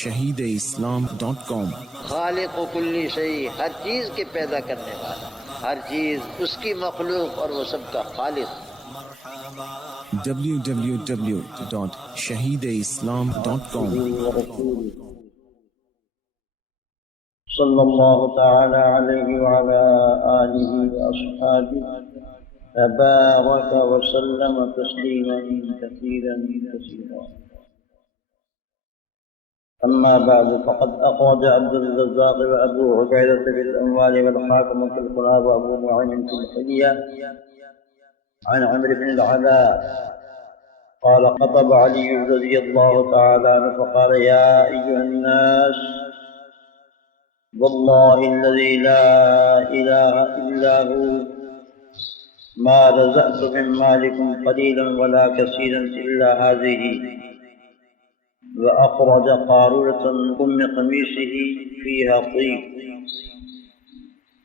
www.shahideislam.com خالق و کلی شیء، ہر چیز کے پیدا کرنے والا، ہر چیز اس کی مخلوق اور وہ سب کا خالق۔ www.shahideislam.com صلی اللہ تعالی علیہ وعلى آلہ وأصحابہ وبارک وسلم تسلیما کثیرا کثیرا۔ أما بعد فقد أخرج عبد الرزاق وأبو عبيدة في الأموال والحاكم في القرى وأبو نعيم في الحلية عن عمرو بن العلاء قال خطب علي رضي الله تعالى عنه فقال يا أيها الناس والله الذي لا إله إلا هو ما رزقت من مالكم قليلا ولا كثيرا إلا هذه، وأخرج قارورة من أم قميصه فيها طيب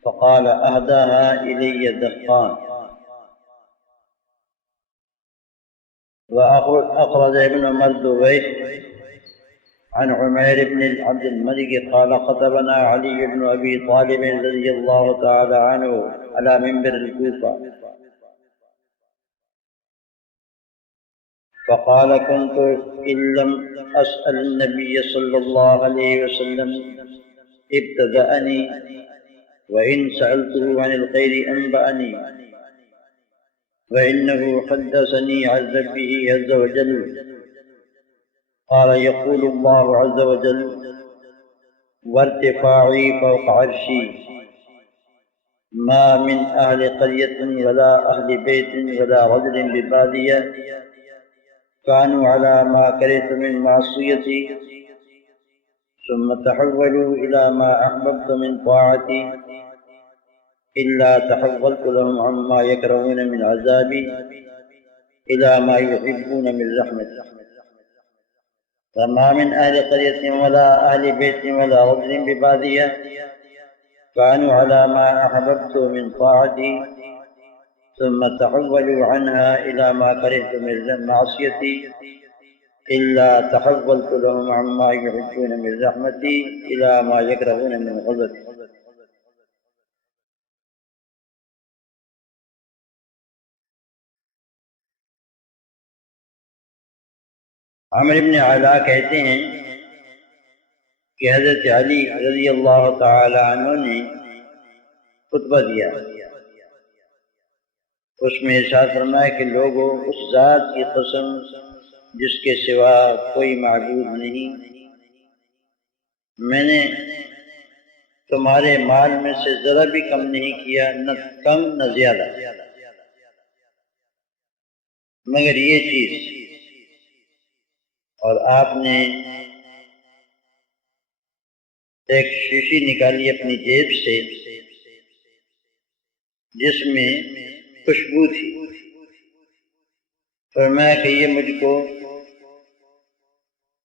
فقال أهداها إلي دهقان. وأخرج ابن مردويه عن عمير بن عبد الملك قال خطبنا علي بن أبي طالب رضي الله تعالى عنه على منبر الكوفة فقال كنت إن لم أسأل النبي صلى الله عليه وسلم ابتدأني وإن سألته عن الخير أنبأني وإنه حدثني عن ربه عز وجل قال يقول الله عز وجل وارتفاعي فوق عرشي ما من أهل قرية ولا أهل بيت ولا رجل ببادية كانوا على ما كرهت من معصيتي ثم تحولوا إلى ما أحببت من طاعتي إلا تحولت لهم عما يكرهون من عذابي إلى ما يحبون من رحمتي. فما من أهل قرية ولا أهل بيت ولا رجل ببادية كانوا على ما أحببت من طاعتي ثم تحولوا عنها إلى ما كرهت من معصيتي إلا تحولت لهم عما يحبون من رحمتي إلى ما يكرهون من غضبي. عمرو بن علاء کہتے ہیں کہ حضرت علی رضی اللہ تعالی عنہ نے خطبہ دیا، اس میں ارشاد فرمایا کہ لوگوں اس ذات کی قسم جس کے سوا کوئی معبود نہیں، میں نے تمہارے مال میں سے ذرا بھی کم نہیں کیا، نہ کم نہ زیادہ، مگر یہ چیز، اور آپ نے ایک شیشی نکالی اپنی جیب سے جس میں خوشبو تھی، فرمایا کہ یہ مجھ کو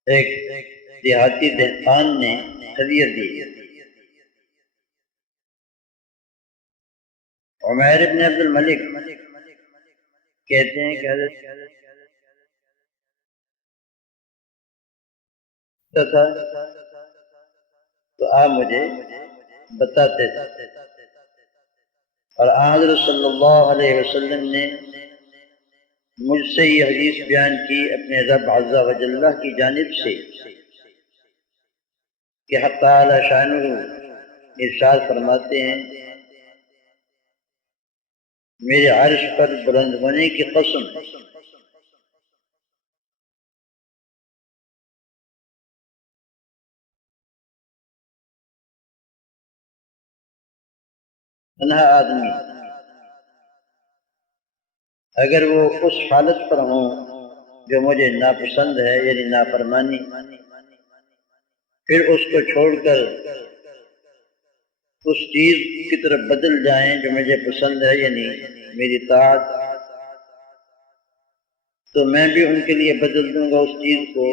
ایک دیہاتی دہقان نے ہدیہ دی۔ عمیر بن عبد الملک کہتے ہیں کہ حضرت تھا تو آپ مجھے بتاتے تھے، اور حضرت صلی اللہ علیہ وسلم نے مجھ سے یہ حدیث بیان کی اپنے رب عز و جل کی جانب سے کہ حق تعالی شانہ ارشاد فرماتے ہیں میرے عرش پر بلند ہونے کی قسم تنہا آدمی اگر وہ اس حالت پر ہوں جو مجھے ناپسند ہے یعنی نافرمانی، پھر اس کو چھوڑ کر اس چیز کی طرف بدل جائیں جو مجھے پسند ہے یعنی میری طاعت، تو میں بھی ان کے لیے بدل دوں گا اس چیز کو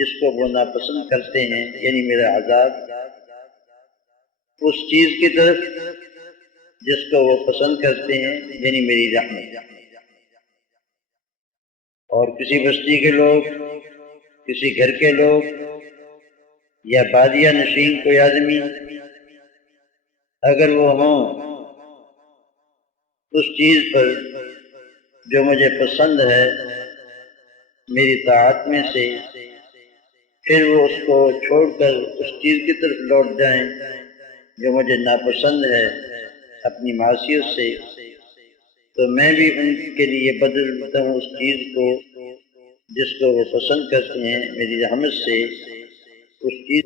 جس کو وہ ناپسند کرتے ہیں یعنی میرا عذاب، اس چیز کی طرف جس کو وہ پسند کرتے ہیں یعنی میری رحمت۔ اور کسی بستی کے لوگ، کسی گھر کے لوگ یا بادیہ نشین کوئی آدمی اگر وہ ہوں اس چیز پر جو مجھے پسند ہے میری طاعت میں سے، پھر وہ اس کو چھوڑ کر اس چیز کی طرف لوٹ جائیں جو مجھے ناپسند ہے اپنی معصیت سے، تو میں بھی ان کے لیے بدل دیتا ہوں اس چیز کو جس کو وہ پسند کرتے ہیں میری رحمت سے، اس چیز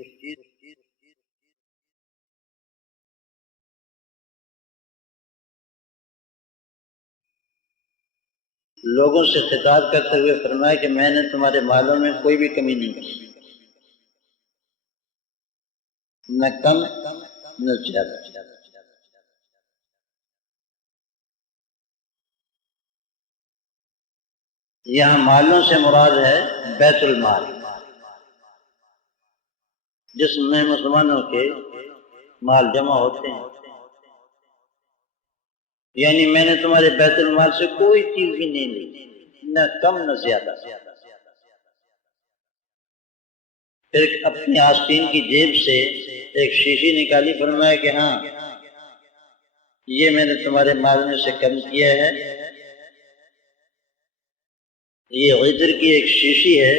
لوگوں سے خطاب کرتے ہوئے فرمایا کہ میں نے تمہارے مالوں میں کوئی بھی کمی نہیں کی، نہ کم نہ زیادہ۔ یہاں مالوں سے مراد ہے بیت المال، جس میں مسلمانوں کے مال جمع ہوتے ہیں، یعنی میں نے تمہارے بیت المال سے کوئی چیز بھی نہیں لی، نہ کم نہ زیادہ۔ پھر اپنی آستین کی جیب سے ایک شیشی نکالی، فرمایا کہ ہاں یہ میں نے تمہارے مال میں سے کم کیا ہے، یہ غدر کی ایک شیشی ہے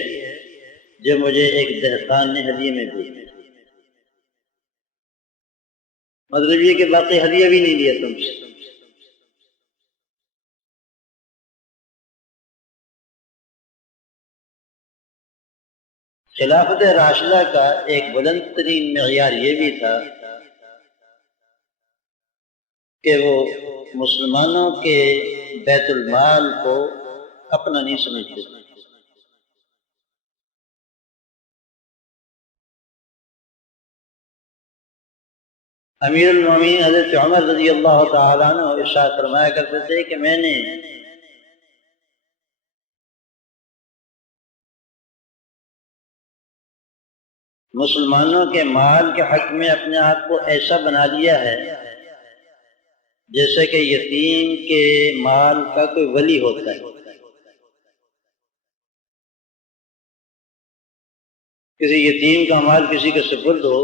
جو مجھے ایک دہقان نے ہدیے میں دی، مطلب یہ کہ باقی ہدیہ بھی نہیں لیا تم سے۔ خلافت راشدہ کا ایک بلند ترین معیار یہ بھی تھا کہ وہ مسلمانوں کے بیت المال کو اپنا نہیں سمجھتے۔ امیر المومنین حضرت عمر رضی اللہ تعالیٰ عنہ ارشاد فرمایا کرتے تھے کہ میں نے مسلمانوں کے مال کے حق میں اپنے آپ کو ایسا بنا لیا ہے جیسے کہ یتیم کے مال کا کوئی ولی ہوتا ہے۔ کسی یتیم کا مال کسی کے سپرد ہو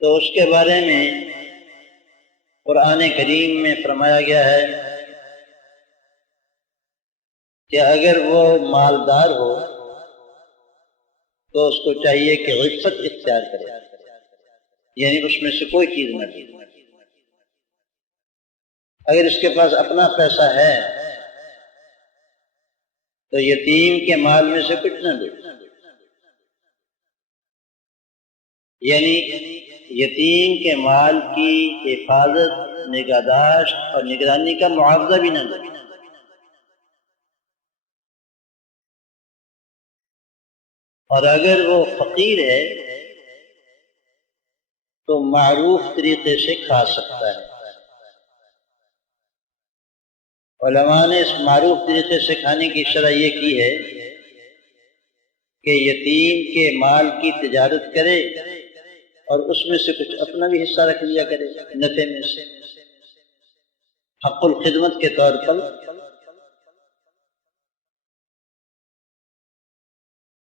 تو اس کے بارے میں قرآن کریم میں فرمایا گیا ہے کہ اگر وہ مالدار ہو تو اس کو چاہیے کہ عفت اختیار کرے، یعنی اس میں سے کوئی چیز نہ دے۔ اگر اس کے پاس اپنا پیسہ ہے تو یتیم کے مال میں سے کچھ نہ دے، یعنی یتیم کے مال کی حفاظت، نگہداشت اور نگرانی کا معاوضہ بھی نہ دے۔ اور اگر وہ فقیر ہے تو معروف طریقے سے کھا سکتا ہے۔ علماء نے اس معروف طریقے سے کھانے کی شرح یہ کی ہے کہ یتیم کے مال کی تجارت کرے اور اس میں سے کچھ اپنا بھی حصہ رکھ لیا کرے نفع میں سے، حق الخدمت کے طور پر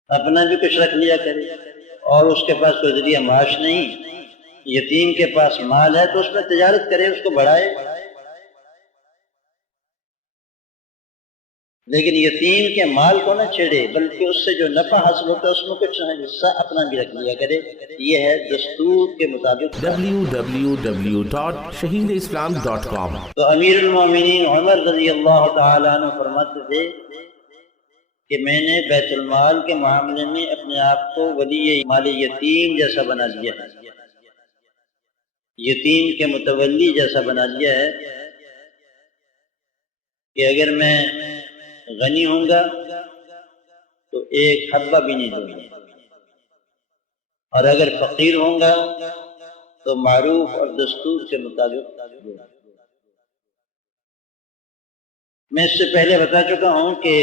اپنا بھی کچھ رکھ لیا کرے، اور اس کے پاس کوئی ذریعہ معاش نہیں، یتیم کے پاس مال ہے تو اس میں تجارت کرے، اس کو بڑھائے، لیکن یتیم کے مال کو نہ چھیڑے، بلکہ اس سے جو نفع حاصل ہوتا ہے اس میں کچھ حصہ اپنا بھی رکھ لیا کرے۔ یہ ہے دستور کے مطابق۔ www.shaheedislam.com۔ تو امیر المومنین عمر رضی اللہ تعالیٰ عنہ فرماتے تھے کہ میں نے بیت المال کے معاملے میں اپنے آپ کو ولی مال یتیم جیسا بنا لیا ہے، یتیم کے متولی جیسا بنا لیا ہے کہ اگر میں غنی ہوں گا تو ایک حبہ بھی نہیں دوں گا، اور اگر فقیر ہوں گا تو معروف اور دستور کے مطابق دوں گا۔ میں اس سے پہلے بتا چکا ہوں کہ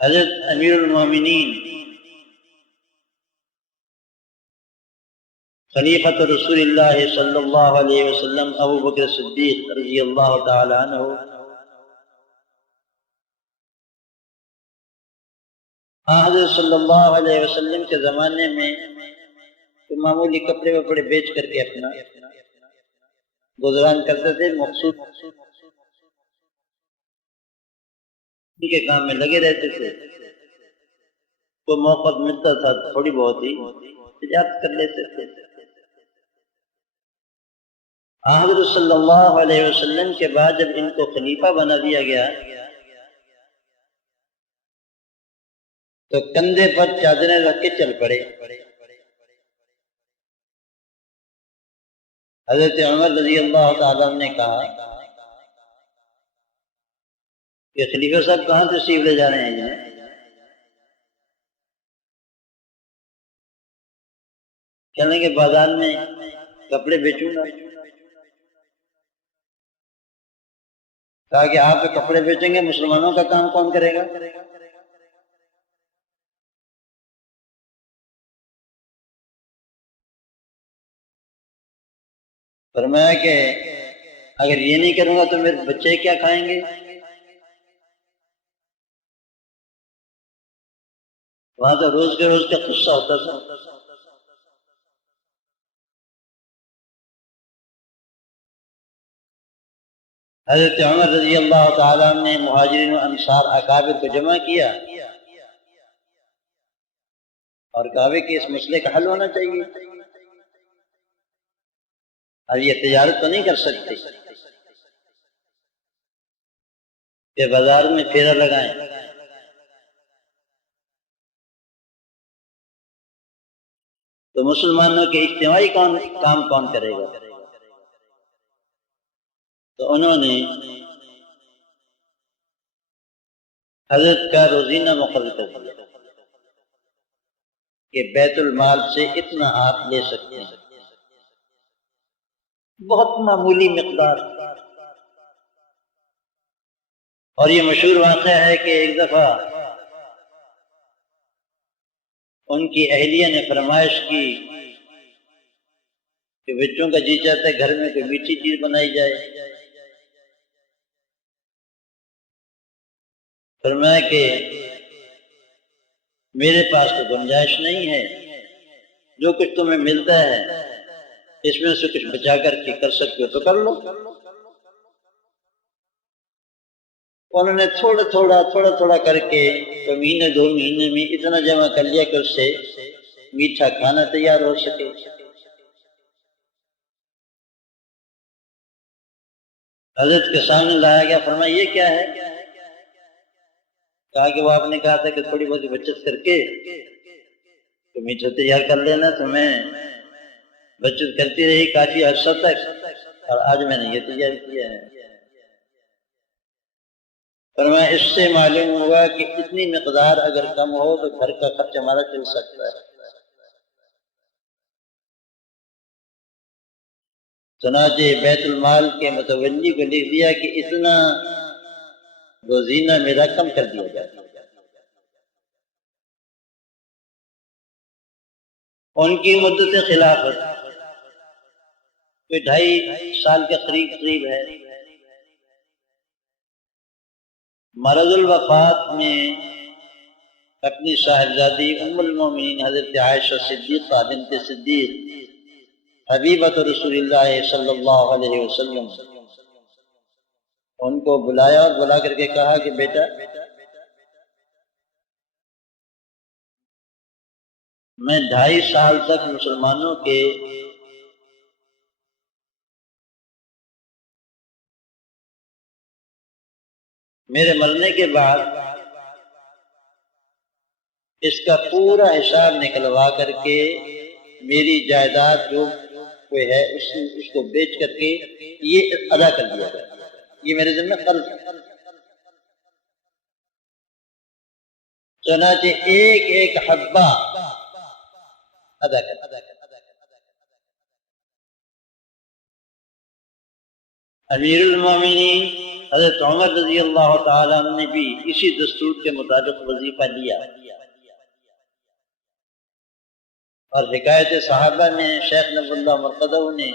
حضرت امیر المومنین خلیفۃ رسول اللہ صلی اللہ علیہ وسلم ابو بکر صدیق رضی اللہ تعالی عنہ حضرت صلی اللہ علیہ وسلم کے زمانے میں تو معمولی کپڑے وپڑے بیچ کر کے اپنا گزران کرتے تھے، مخصوص کے کام میں لگے رہتے تھے۔ کو موقع ملتا تھا تھوڑی بہت ہی تجارت کر لیتے تھے۔ حضرت صلی اللہ علیہ وسلم کے بعد جب ان کو خلیفہ بنا دیا گیا تو کندھے پر چادریں رکھ کے چل پڑے۔ حضرت عمر رضی اللہ تعالیٰ نے کہا کہ خلیفہ صاحب کہاں تشریف لے جا رہے ہیں جنہیں؟ کہنے کے بازار میں کپڑے بیچوں گا۔ کہا کہ آپ کپڑے بیچیں گے، مسلمانوں کا کام کون کرے گا؟ فرمایا کہ اگر یہ نہیں کروں گا تو میرے بچے کیا کھائیں گے؟ وہاں تو روز کے روز کا قصہ ہوتا تھا۔ حضرت عمر رضی اللہ تعالیٰ نے مہاجرین و انصار اکابر کو جمع کیا اور کہا کہ اس مسئلے کا حل ہونا چاہیے، اب یہ تجارت تو نہیں کر سکتے کہ بازار میں پھیرا لگائیں۔ تو مسلمانوں کے اجتماعی کام کون کرے گا؟ تو انہوں نے حضرت کا روزینہ مقرر کر دیا کہ بیت المال سے اتنا آپ لے سکتے ہیں، بہت معمولی مقدار۔ اور یہ مشہور واقعہ ہے کہ ایک دفعہ ان کی اہلیہ نے فرمائش کی کہ بچوں کا جی چاہتا ہے گھر میں کوئی میٹھی چیز بنائی جائے۔ فرمایا کہ میرے پاس تو گنجائش نہیں ہے، جو کچھ تمہیں ملتا ہے اس میں سے کچھ بچا کر کے کر سکتے ہو تو کر لو۔ انہوں نے تھوڑا تھوڑا کر کے تو مہینے 2 مہینے میں اتنا جمع کر لیا کہ اس سے میٹھا کھانا تیار ہو سکے۔ حضرت کے سامنے لایا گیا، فرمایا یہ کیا ہے؟ کہا کہ وہ آپ نے کہا تھا کہ تھوڑی بہت بچت کر کے تو میٹھا تیار کر لینا، تو میں بچت کرتی رہی کافی عرصہ تک اور آج میں نے یہ تیار کیا ہے۔ فرمایا اس سے معلوم ہوا کہ اتنی مقدار اگر کم ہو تو گھر کا خرچ ہمارا چل سکتا ہے۔ چنانچہ بیت المال کے متولی کو لکھ دیا کہ اتنا روزینہ میرا کم کر دیا جائے۔ ان کی مدت خلافت کوئی 2.5 سال کے قریب ہے۔ مرض الوفات میں اپنی صاحبزادی ام المومنین حضرت عائشہ صدیقہ بنت صدیق حبیبۃ رسول اللہ صلی اللہ علیہ وسلم ان کو بلایا اور بلا کر کے کہا کہ بیٹا میں 2.5 سال تک مسلمانوں کے میرے مرنے کے بعد اس کا پورا حساب نکلوا کر کے میری جائیداد جو کوئی ہے اس کو بیچ کر کے یہ ادا کر دیا گیا، یہ میرے ذمہ قرض ہے۔ چنانچہ ایک حبہ ادا کر۔ امیر المومنین حضرت عمر رضی اللہ تعالیٰ عنہ نے بھی اسی دستور کے مطابق وظیفہ لیا، اور حکایت صحابہ میں شیخ نبی اللہ مرقدہ نے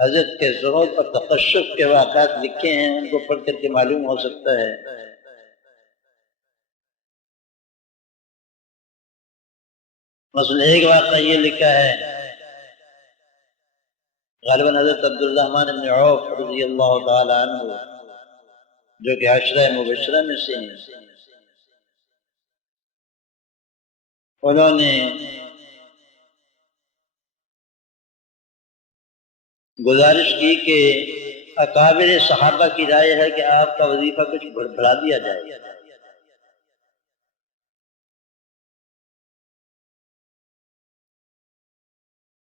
حضرت کے زہد اور تقشف کے واقعات لکھے ہیں، ان کو پڑھ کر کے معلوم ہو سکتا ہے مثلا ایک واقعہ یہ لکھا ہے، غالباً حضرت عبد الرحمن بن عوف رضی اللہ تعالی عنہ جو کہ عشرہ مبشرہ میں سے ہیں، انہوں نے گزارش کی کہ اکابر صحابہ کی رائے ہے کہ آپ کا وظیفہ کچھ بڑھا دیا جائے۔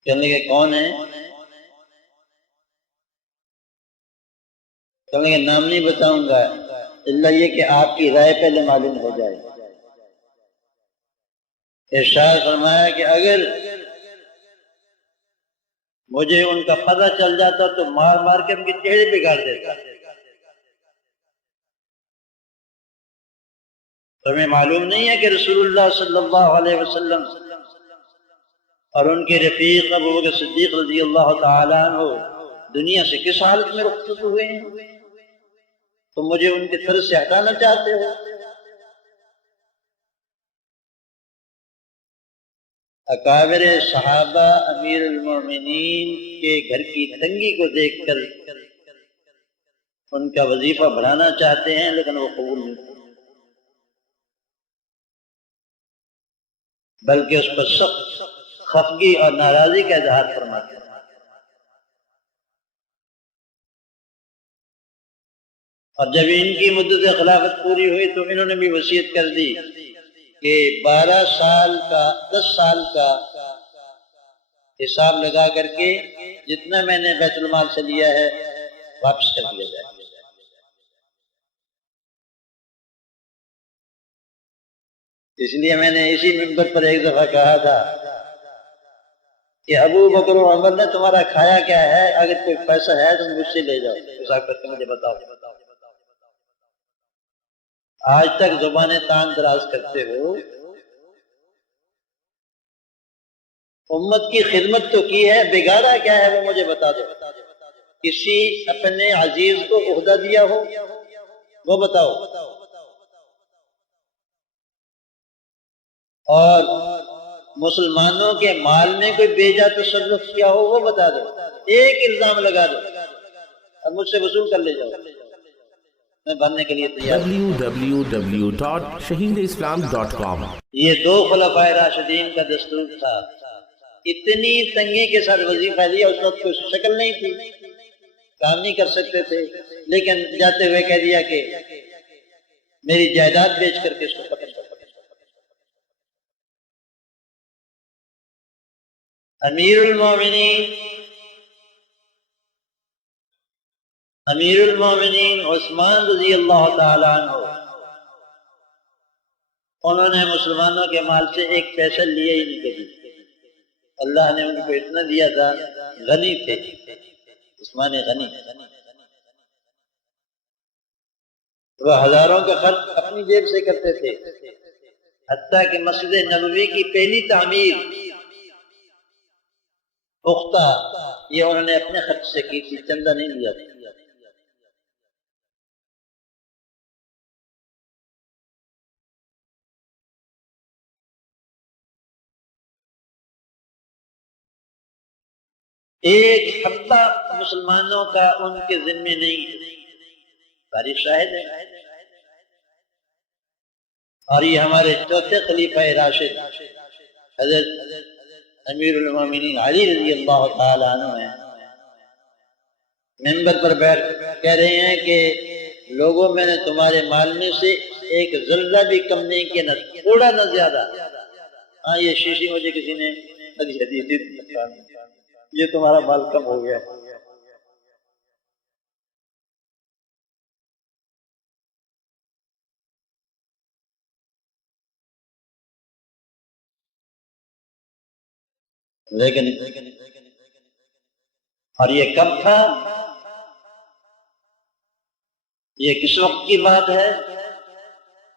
کہنے لگے کون ہے؟ کہنے لگے نام نہیں بتاؤں گا الا یہ کہ آپ کی رائے پہلے معلوم ہو جائے۔ ارشاد فرمایا کہ اگر مجھے ان کا پتہ چل جاتا تو مار مار کے ان کے چہرے بگاڑ دیتا۔ تمہیں معلوم نہیں ہے کہ رسول اللہ صلی اللہ علیہ وسلم اور ان کے رفیق ابو بکر صدیق رضی اللہ تعالیٰ عنہ دنیا سے کس حالت میں رخصت ہوئے ہیں؟ تم مجھے ان کے طرف سے ہٹانا چاہتے ہو؟ اکابر صحابہ امیر المومنین کے گھر کی تنگی کو دیکھ کر ان کا وظیفہ بڑھانا چاہتے ہیں، لیکن وہ قبول نہیں کرتے، بلکہ اس پر سخت خفگی اور ناراضی کا اظہار فرماتے ہیں۔ اور جب ان کی مدت خلافت پوری ہوئی تو انہوں نے بھی وصیت کر دی کہ 12 سال کا 10 سال کا حساب لگا کر کے جتنا میں نے بیت المال سے لیا ہے واپس کر دیا جائے۔ اس لیے میں نے اسی منبر پر ایک دفعہ کہا تھا کہ ابو بکر و عمر نے تمہارا کھایا کیا ہے، اگر کوئی پیسہ ہے تو مجھ سے لے جاؤ، حساب کر کے مجھے بتاؤ۔ آج تک زبانیں تان دراز کرتے ہو، امت کی خدمت تو کی ہے، بگاڑا کیا ہے وہ مجھے بتا دو۔ کسی اپنے عزیز کو عہدہ دیا ہو وہ بتاؤ، اور مسلمانوں کے مال میں کوئی بیجا تصرف کیا ہو وہ بتا دو۔ ایک الزام لگا دو اور مجھ سے وصول کر لے جاؤ، میں بننے کے لیے تیار ہوں۔ www.shaheedislam.com یہ 2 خلفائے راشدین کا دستور تھا۔ اتنی تنگی کے ساتھ وظیفہ لیا، اس وقت کوئی شکل نہیں تھی، کام نہیں کر سکتے تھے، لیکن جاتے ہوئے کہہ دیا کہ میری جائیداد بیچ کر کے اس کو پکڑ کر۔ امیر المومنین عثمان رضی اللہ تعالیٰ عنہ، انہوں نے مسلمانوں کے مال سے ایک پیسہ لیا ہی نہیں کبھی۔ اللہ نے ان کو اتنا دیا تھا، غنی تھے، عثمان غنی، وہ ہزاروں کا خرچ اپنی جیب سے کرتے تھے، حتیٰ کہ مسجد نبوی کی پہلی تعمیر پختہ یہ انہوں نے اپنے خرچ سے کی تھی، چندہ نہیں لیا تھا۔ ایک حبہ مسلمانوں کا ان کے ذمے نہیں ہے، تاریخ شاہد ہے۔ اور یہ ہمارے چوتھے خلیفہ راشد حضرت امیر المومنین علی رضی اللہ تعالی عنہ ہیں، منبر پر بیٹھ کہہ رہے ہیں کہ لوگوں میں نے تمہارے مال میں سے ایک ذرہ بھی کم نہیں کیا، نہ تھوڑا نہ زیادہ۔ ہاں یہ شیشی مجھے کسی نے حدیث دی، یہ تمہارا مال کم ہو گیا۔ لیکن اور یہ کب تھا؟ یہ کس وقت کی بات ہے؟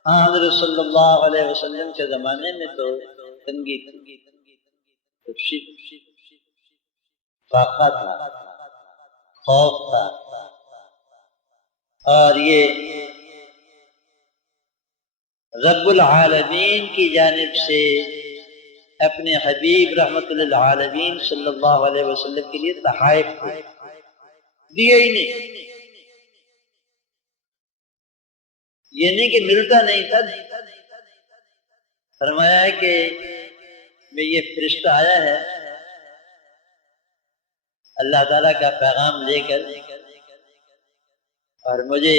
ہاں حضرت صلی اللہ علیہ وسلم کے زمانے میں تو تنگی تھی، فاقہ تھا، خوف تھا، اور یہ رب العالمین کی جانب سے اپنے حبیب رحمت للعالمین صلی اللہ علیہ وسلم کے لیے تحائف دیے ہی نہیں. یہ نہیں کہ ملتا نہیں تھا. فرمایا ہے کہ میں یہ فرشتہ آیا ہے اللہ تعالیٰ کا پیغام لے کر، اور مجھے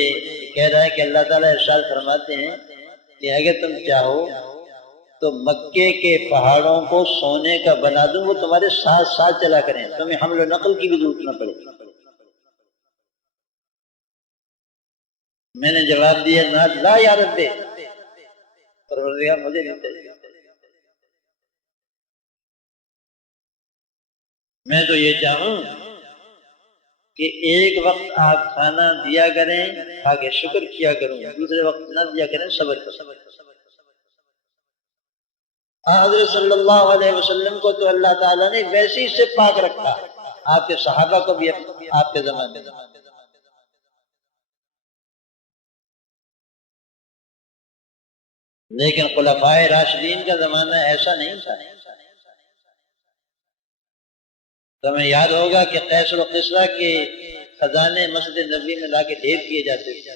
کہہ رہا ہے کہ اللہ تعالیٰ ارشاد فرماتے ہیں کہ اگر تم چاہو تو مکے کے پہاڑوں کو سونے کا بنا دوں، وہ تمہارے ساتھ ساتھ چلا کریں، تمہیں حمل و نقل کی بھی ضرورت نہ پڑے. میں نے جواب دیا نہ لا یا رب، پروردگار مجھے نہیں چاہیے. میں تو یہ چاہوں کہ ایک وقت آپ کھانا دیا کریں، کھا کے شکر کیا کروں، دوسرے وقت نہ دیا کریں، صبر کریں. حضرت صلی اللہ علیہ وسلم کو تو اللہ تعالیٰ نے ویسے ہی سے پاک رکھا، آپ کے صحابہ کو بھی آپ کے زمانے میں. لیکن خلفائے راشدین کا زمانہ ایسا نہیں تھا. تمہیں یاد ہوگا کہ قیصر و قصرا کے خزانے مسجد نبوی میں لا کے ڈھیر کیے جاتے تھے.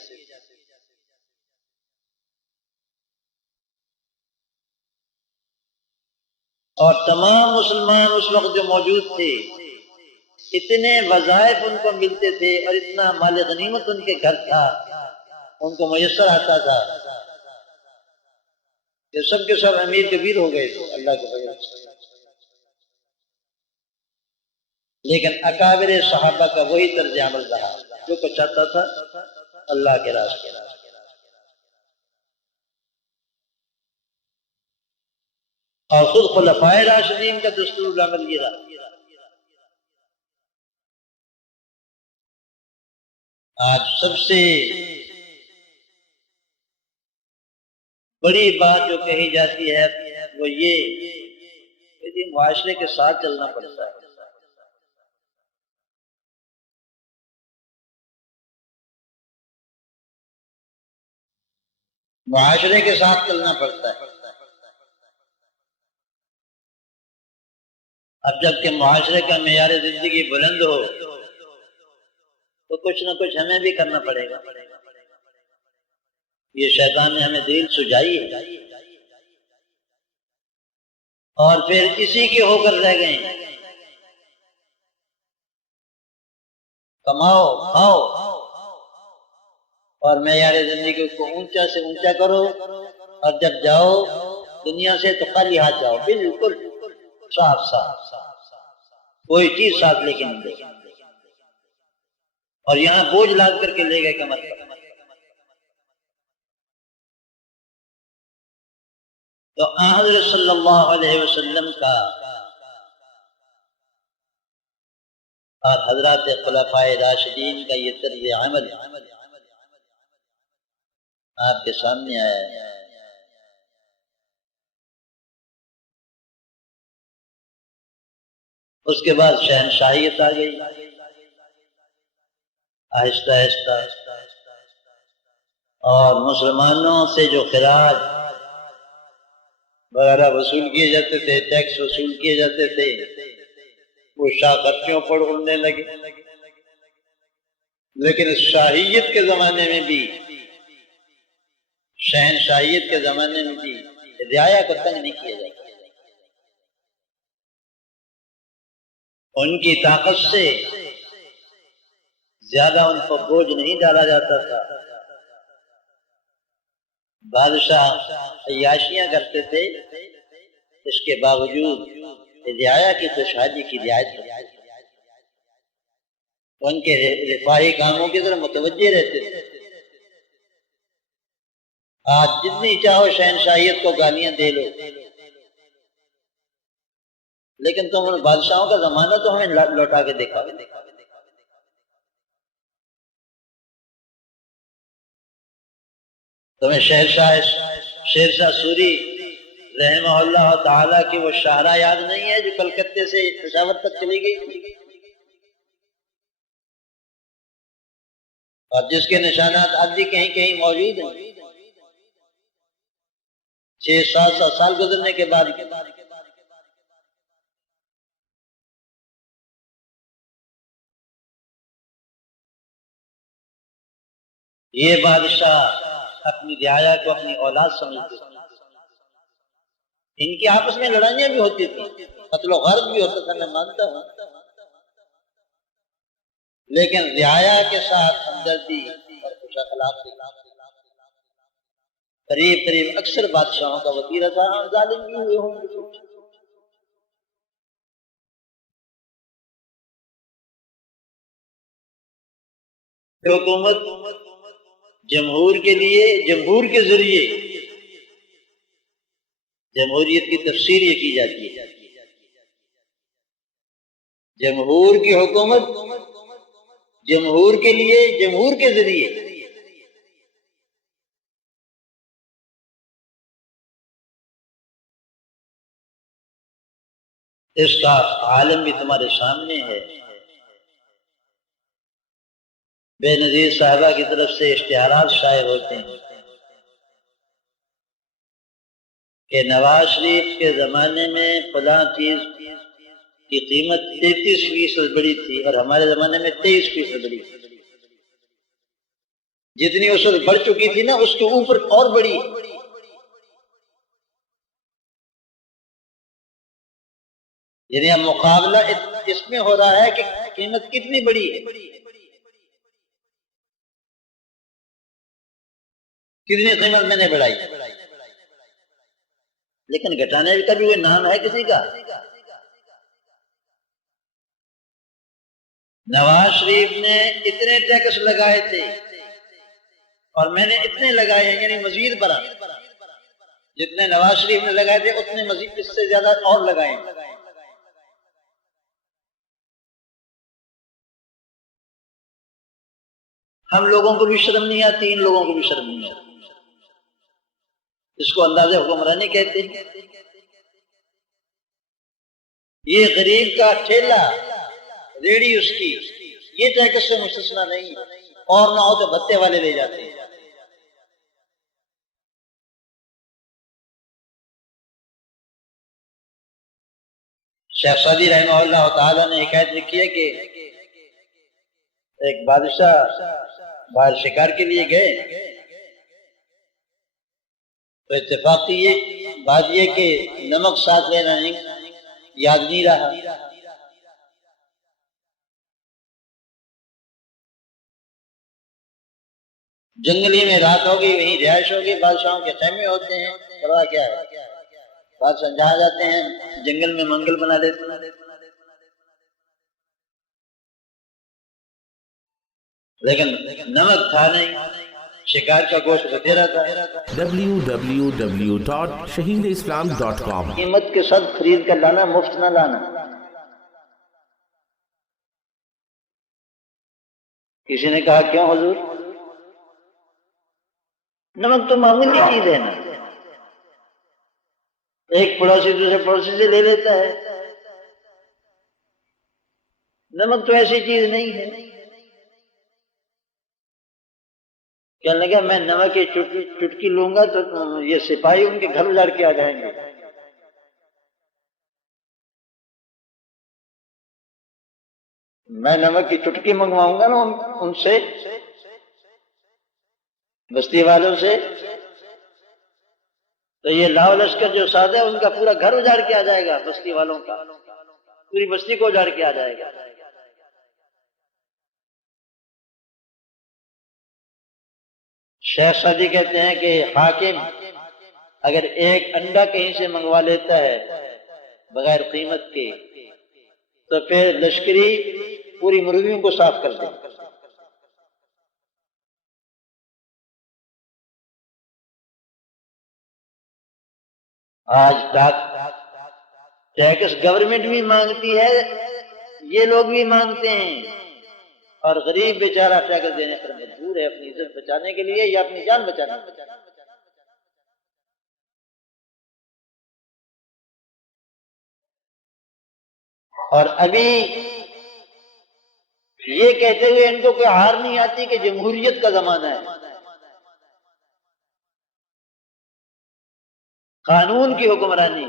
اور تمام مسلمان اس وقت جو موجود تھے، اتنے وظائف ان کو ملتے تھے اور اتنا مال غنیمت ان کے گھر تھا، ان کو میسر آتا تھا کہ سب کے سب امیر کبیر ہو گئے تھے اللہ کے فضل سے. لیکن اکابر صحابہ کا وہی طرز عمل رہا، جو کچھ چاہتا تھا اللہ کے راستے. اور خود خلفائے راشدین کا دستور العمل یہ رہا. آج سب سے بڑی بات جو کہی جاتی ہے وہ یہ کہ معاشرے کے ساتھ چلنا پڑتا ہے. معاشرے کے ساتھ چلنا پڑتا ہے. اب جب کہ معاشرے کا معیار زندگی بلند ہو تو کچھ نہ کچھ ہمیں بھی کرنا پڑے گا. یہ شیطان نے ہمیں دلیل سجائی ہے اور پھر اسی کے ہو کر رہ گئے. کماؤ کھاؤ اور معیار زندگی کو اونچا سے اونچا کرو، اور جب جاؤ دنیا سے تو خالی ہاتھ جاؤ، بالکل صاف صاف، کوئی چیز ساتھ لے کے نہیں دے. اور یہاں بوجھ لاد کر کے لے گئے کمر پر. تو حضرت صلی اللہ علیہ وسلم کا اور حضرات خلفائے راشدین کا یہ طرز عمل آپ کے سامنے آیا ہے. اس کے بعد شہنشاہیت آ گئی آہستہ آہستہ، اور مسلمانوں سے جو خراج وغیرہ وصول کیے جاتے تھے، ٹیکس وصول کیے جاتے تھے، وہ شاہ خرچیوں پر اڑنے لگے. لیکن شاہیت کے زمانے میں بھی، شہنشاہیت کے زمانے میں بھی رعایا کو تنگ نہیں کیا جاتا. ان کی طاقت سے زیادہ ان کو بوجھ نہیں ڈالا جاتا تھا. بادشاہ عیاشیاں کرتے تھے، اس کے باوجود رعایا کی خوشحالی کی رعایت کرتے تھے. ان کے رفاہی کاموں کی طرف متوجہ رہتے تھے. آج جتنی چاہو شہنشاہیت کو گالیاں دے لو، لیکن تم ان بادشاہوں کا زمانہ تو ہمیں لوٹا کے دیکھا. تمہیں شیر شاہ سوری رحمہ اللہ تعالیٰ کی وہ شاہراہ یاد نہیں ہے جو کلکتے سے پشاور تک چلی گئی، اور جس کے نشانات آج بھی کہیں کہیں موجود ہیں. 6-7 سال گزرنے کے بعد یہ بادشاہ اپنی رعایا کو اپنی اولاد سمجھتے تھے. ان کی آپس میں لڑائیاں بھی ہوتی تھیں، قتل و غارت بھی ہوتا تھا، میں مانتا ہوں، لیکن رعایا کے ساتھ ہمدردی اور خوش اخلاقی. قریب قریب اکثر بادشاہوں کا وتیرہ تھا، ہم ظالم بھی ہوئے ہوں گے. حکومت جمہور کے لیے، جمہور کے ذریعے جمہوریت کی تفسیر یہ کی جاتی ہے. جمہور کی حکومت جمہور کے لیے، جمہور کے ذریعے. اس کا عالم بھی تمہارے سامنے ہے. بے نظیر صاحبہ کی طرف سے اشتہارات شائع ہوتے ہیں کہ نواز شریف کے زمانے میں فلاں چیز کی قیمت 33% بڑی تھی اور ہمارے زمانے میں 23% بڑی تھی. جتنی اس وقت بڑھ چکی تھی نا، اس کے اوپر اور بڑی. یعنی اب مقابلہ اس میں ہو رہا ہے کہ قیمت کتنی بڑی ہے، کتنی قیمت میں نے بڑھائی. لیکن گھٹانے کا بھی کوئی نام ہے کسی کا؟ نواز شریف نے اتنے ٹیکس لگائے تھے اور میں نے اتنے لگائے ہیں، یعنی مزید بڑھا. جتنے نواز شریف نے لگائے تھے اتنے مزید اس سے زیادہ اور لگائے. ہم لوگوں کو بھی شرم نہیں آتی، ان لوگوں کو بھی شرم نہیں آتی. اس کو انداز حکمرانی کہتے ہیں. یہ غریب کا ٹھیلا، ریڑھی اس کی، یہ ٹیکس سے مستثنا نہیں، اور نہ ہو تو بھتے والے لے جاتے ہیں. شیخ سعدی رحمہ اللہ تعالی نے حکایت لکھی ہے کہ ایک بادشاہ باہر شکار کے لیے گئے تو اتفاقی یہ بات یہ کہ نمک ساتھ لینا یاد نہیں رہا. جنگلی میں رات ہوگی، وہیں رہائش ہوگی، بادشاہوں کے خیمے ہوتے ہیں، پرواہ کیا ہے، بادشاہ جہاں جاتے ہیں جنگل میں منگل بنا لیتے ہیں. لیکن نمک تھا نہیں، شکار کا گوشت بتیرا تھا. www.shaheedislam.com قیمت کے ساتھ خرید کر لانا، مفت نہ لانا. کسی نے کہا کیوں حضور؟ نمک تو معمولی چیز ہے نا، ایک پڑوسی دوسرے پڑوسی سے لے لیتا ہے. نمک تو ایسی چیز نہیں ہے. کہنے لگا میں نمک کی چٹکی لوں گا تو یہ سپاہی ان کے گھر اجاڑ کے آ جائیں گے. میں نمک کی چٹکی منگواؤں گا نا ان سے، بستی والوں سے، تو یہ لاؤ لشکر جو ساتھ ہے ان کا پورا گھر اجاڑ کے آ جائے گا. بستی والوں کا پوری بستی کو اجاڑ کے آ جائے گا. شیخ سعدی کہتے ہیں کہ حاکم اگر ایک انڈا کہیں سے منگوا لیتا ہے بغیر قیمت کے تو پھر لشکری پوری مرغیوں کو صاف کر دے. آج ٹیکس گورنمنٹ بھی مانگتی ہے، یہ لوگ بھی مانگتے ہیں، اور غریب بیچارہ ٹیکس دینے پر مجبور ہے اپنی عزت بچانے کے لیے یا اپنی جان بچانے کے لیے. اور ابھی یہ کہتے ہوئے ان کو کوئی ہار نہیں آتی کہ جمہوریت کا زمانہ ہے، قانون کی حکمرانی.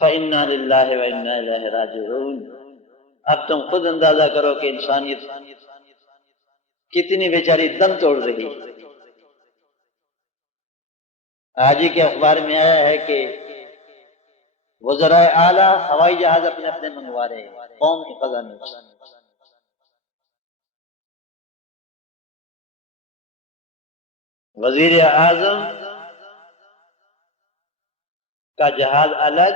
فَإِنَّا لِلَّهِ وَإِنَّا إِلَيْهِ راجعون۔ اب تم خود اندازہ کرو کہ انسانیت کتنی بیچاری دم توڑ رہی ہے۔ آج ہی کے اخبار میں آیا ہے کہ وزرائے اعلیٰ ہوائی جہاز اپنے اپنے منگوا رہے ہیں قوم کے خزانے سے۔ وزیر اعظم کا جہاز الگ،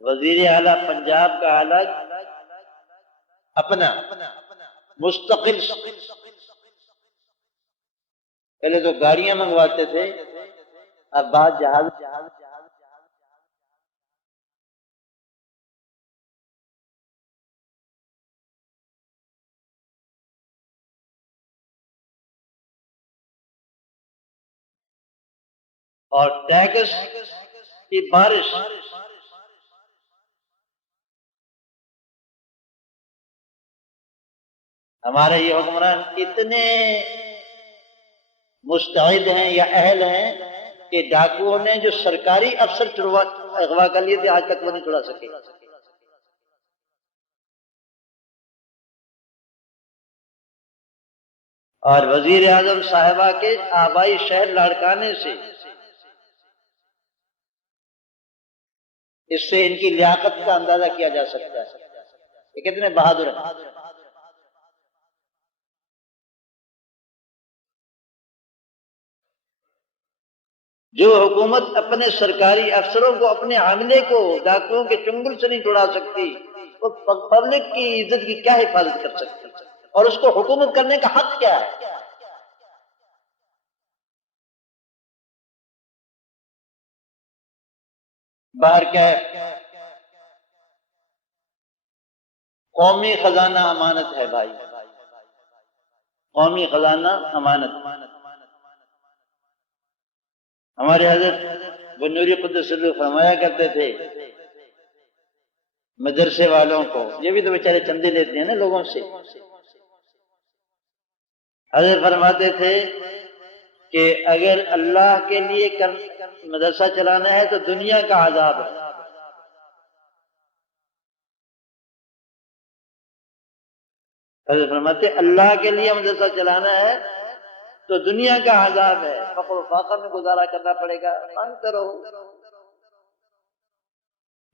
وزیر اعلیٰ پنجاب کا الگ، اپنا مستقل۔ پہلے تو گاڑیاں منگواتے تھے، اب بعد جہاز۔ اور ٹیکس کی بارش۔ ہمارے یہ حکمران اتنے مستعد ہیں یا اہل ہیں کہ ڈاکوؤں نے جو سرکاری افسر اغوا کر لیے تھے آج تک وہ نہیں چھڑا سکے۔ اور وزیر اعظم صاحبہ کے آبائی شہر لاڑکانے سے اس سے ان کی لیاقت کا اندازہ کیا جا سکتا ہے کہ کتنے بہادر ہیں۔ جو حکومت اپنے سرکاری افسروں کو، اپنے عاملے کو ڈاکوؤں کے چنگل سے نہیں چھڑا سکتی، وہ پبلک کی عزت کی کیا حفاظت کر سکتی؟ اور اس کو حکومت کرنے کا حق کیا ہے؟ باہر کیا ہے؟ قومی خزانہ امانت ہے بھائی، قومی خزانہ امانت۔ ہمارے حضرت بنوری قدس سرور فرمایا کرتے تھے مدرسے والوں کو، یہ بھی تو بیچارے چندے لیتے ہیں نا لوگوں سے، حضرت فرماتے تھے کہ اگر اللہ کے لیے مدرسہ چلانا ہے تو دنیا کا عذاب ہے، حضرت فرماتے اللہ کے لیے مدرسہ چلانا ہے تو دنیا کا عذاب ہے، فقر و فاقہ میں گزارا کرنا پڑے گا، مانگتے رہو،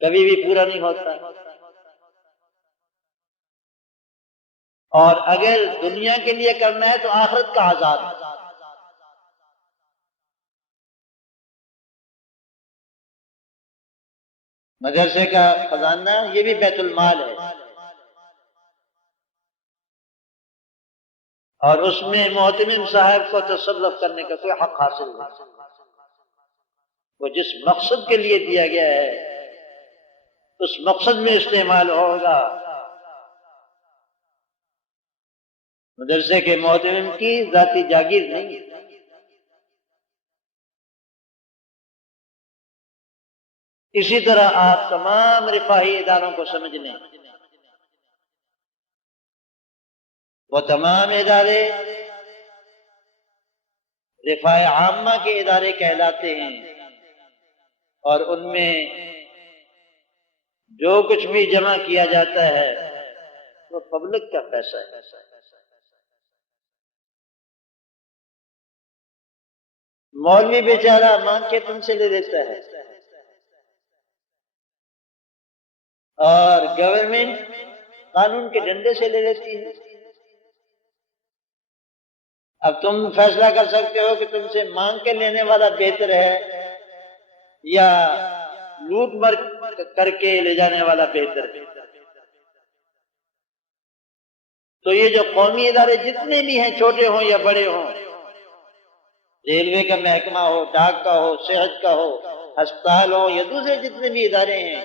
کبھی بھی پورا نہیں ہوتا۔ اور اگر دنیا کے لیے کرنا ہے تو آخرت کا عذاب ہے۔ مدرسے کا خزانہ یہ بھی بیت المال ہے، اور اس میں محتمم صاحب کو تصرف کرنے کا کوئی حق حاصل نہیں۔ وہ جس مقصد کے لیے دیا گیا ہے اس مقصد میں استعمال ہوگا۔ مدرسے کے محتمم کی ذاتی جاگیر نہیں ہے۔ اسی طرح آپ تمام رفاہی اداروں کو سمجھ لیں، وہ تمام ادارے رفاہ عامہ کے ادارے کہلاتے ہیں، اور ان میں جو کچھ بھی جمع کیا جاتا ہے وہ پبلک کا پیسہ ہے۔ مولوی بیچارہ مانگ کے تم سے لے لیتا ہے، اور گورنمنٹ قانون کے ڈنڈے سے لے لیتی ہے۔ اب تم فیصلہ کر سکتے ہو کہ تم سے مانگ کے لینے والا بہتر ہے یا لوٹ مار کر کے لے جانے والا بہتر ہے۔ تو یہ جو قومی ادارے جتنے بھی ہیں، چھوٹے ہوں یا بڑے ہوں، ریلوے کا محکمہ ہو، ڈاک کا ہو، صحت کا ہو، ہسپتال ہو یا دوسرے جتنے بھی ادارے ہیں،